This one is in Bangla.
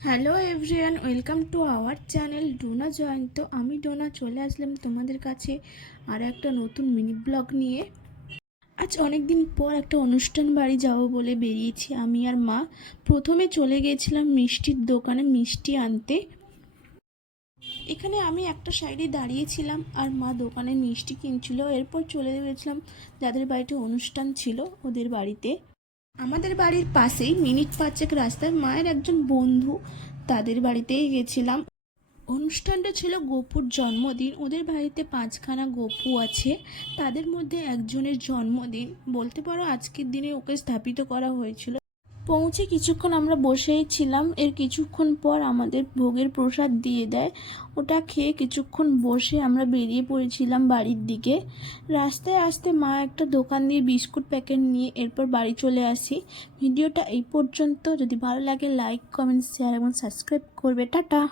Hello everyone, welcome to our channel Dona Jayanta. আমি ডোনা চলে আসলাম তোমাদের কাছে আর একটা নতুন মিনি ব্লগ নিয়ে। আজ অনেক দিন পর একটা অনুষ্ঠান বাড়ি যাব বলে বেরিয়েছি আমি আর মা। প্রথমে চলে গিয়েছিলাম মিষ্টির দোকানে মিষ্টি আনতে। এখানে আমি একটা সাইডে দাঁড়িয়েছিলাম আর মা দোকানে মিষ্টি কিনছিল। এরপর চলে গেছিলাম যাদের বাড়িতে অনুষ্ঠান ছিল ওদের বাড়িতে। আমাদের বাড়ির পাশেই মিনিট পাঁচেক রাস্তায় মায়ের একজন বন্ধু, তাদের বাড়িতেই গেছিলাম। অনুষ্ঠানটা ছিল গপুর জন্মদিন। ওদের বাড়িতে 5খানা গপু আছে, তাদের মধ্যে একজনের জন্মদিন বলতে পারো আজকের দিনে ওকে স্থাপিত করা হয়েছিল। পৌঁছে কিছুক্ষণ আমরা বসেই ছিলাম। এর কিছুক্ষণ পর আমাদের ভোগের প্রসাদ দিয়ে দেয়। ওটা খেয়ে কিছুক্ষণ বসে আমরা বেরিয়ে পড়েছিলাম বাড়ির দিকে। রাস্তায় আসতে মা একটা দোকান দিয়ে বিস্কুট প্যাকেট নিয়ে এরপর বাড়ি চলে আসি। ভিডিওটা এই পর্যন্ত। যদি ভালো লাগে লাইক, কমেন্ট, শেয়ার এবং সাবস্ক্রাইব করবে। টাটা।